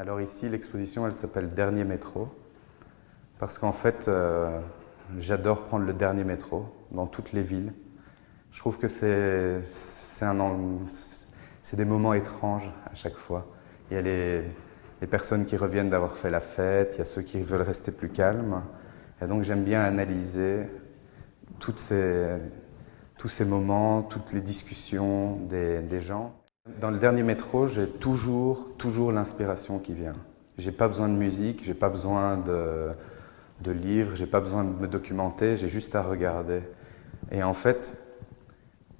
Alors ici, l'exposition, elle s'appelle Dernier métro, parce qu'en fait, j'adore prendre le dernier métro dans toutes les villes. Je trouve que c'est des moments étranges à chaque fois. Il y a les personnes qui reviennent d'avoir fait la fête, il y a ceux qui veulent rester plus calmes. Et donc j'aime bien analyser toutes tous ces moments, toutes les discussions des gens. Dans le dernier métro, j'ai toujours l'inspiration qui vient. J'ai pas besoin de musique, j'ai pas besoin de livres, j'ai pas besoin de me documenter, j'ai juste à regarder. Et en fait,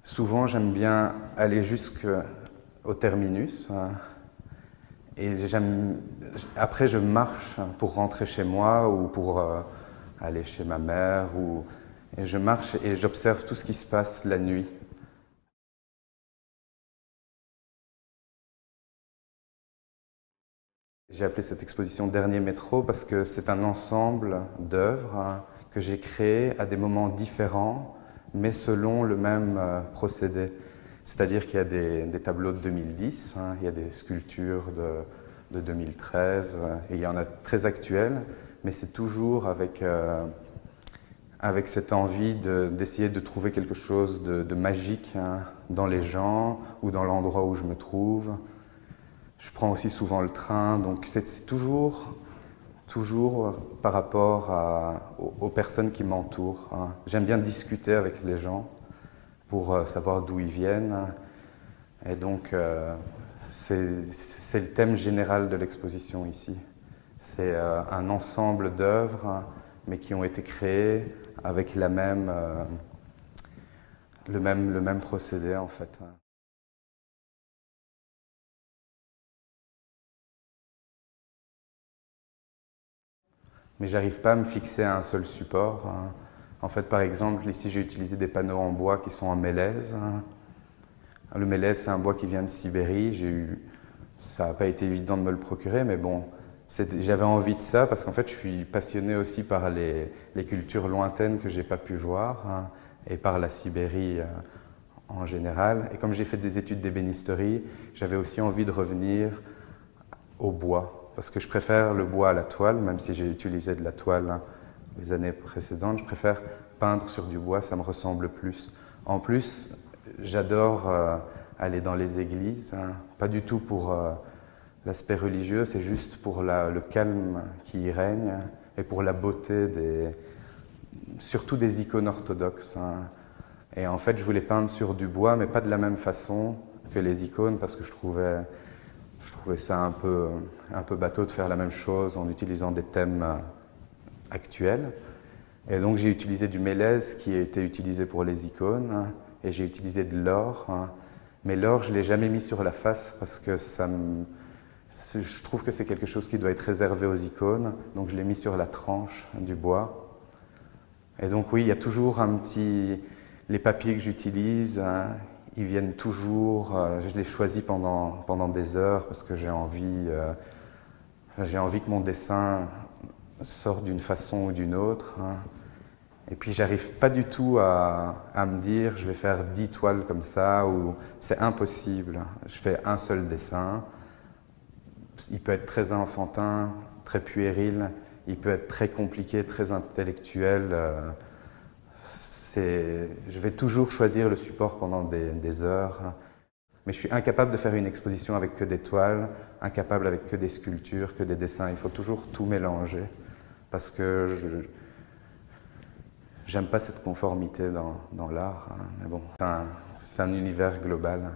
souvent j'aime bien aller jusqu'au terminus. Et après, je marche pour rentrer chez moi ou pour aller chez ma mère. Et je marche et j'observe tout ce qui se passe la nuit. J'ai appelé cette exposition Dernier métro parce que c'est un ensemble d'œuvres que j'ai créées à des moments différents, mais selon le même procédé. C'est-à-dire qu'il y a des tableaux de 2010, il y a des sculptures de 2013, et il y en a très actuels, mais c'est toujours avec cette envie d'essayer de trouver quelque chose de magique dans les gens ou dans l'endroit où je me trouve. Je prends aussi souvent le train, donc c'est toujours par rapport aux personnes qui m'entourent. J'aime bien discuter avec les gens pour savoir d'où ils viennent. Et donc, c'est le thème général de l'exposition ici. C'est un ensemble d'œuvres, mais qui ont été créées avec le même procédé en fait. Mais j'arrive pas à me fixer à un seul support. En fait, par exemple, ici j'ai utilisé des panneaux en bois qui sont en mélèze. Le mélèze, c'est un bois qui vient de Sibérie. Ça n'a pas été évident de me le procurer, mais bon, j'avais envie de ça parce qu'en fait, je suis passionné aussi par les cultures lointaines que j'ai pas pu voir et par la Sibérie en général. Et comme j'ai fait des études d'ébénisterie, j'avais aussi envie de revenir au bois parce que je préfère le bois à la toile, même si j'ai utilisé de la toile les années précédentes. Je préfère peindre sur du bois, ça me ressemble plus. En plus, j'adore aller dans les églises, pas du tout pour l'aspect religieux, c'est juste pour le calme qui y règne et pour la beauté surtout des icônes orthodoxes. Et en fait, je voulais peindre sur du bois, mais pas de la même façon que les icônes, parce que je trouvais ça un peu bateau de faire la même chose en utilisant des thèmes actuels. Et donc j'ai utilisé du mélèze qui a été utilisé pour les icônes, et j'ai utilisé de l'or. Mais l'or, je ne l'ai jamais mis sur la face parce que je trouve que c'est quelque chose qui doit être réservé aux icônes. Donc je l'ai mis sur la tranche du bois. Et donc oui, il y a toujours les papiers que j'utilise, ils viennent toujours, je les choisis pendant des heures parce que j'ai envie que mon dessin sorte d'une façon ou d'une autre. Et puis j'arrive pas du tout à me dire je vais faire 10 toiles comme ça, ou c'est impossible. Je fais un seul dessin. Il peut être très enfantin, très puéril, il peut être très compliqué, très intellectuel. Je vais toujours choisir le support pendant des heures. Mais je suis incapable de faire une exposition avec que des toiles, incapable avec que des sculptures, que des dessins. Il faut toujours tout mélanger parce que j'aime pas cette conformité dans l'art. Mais bon, c'est un univers global.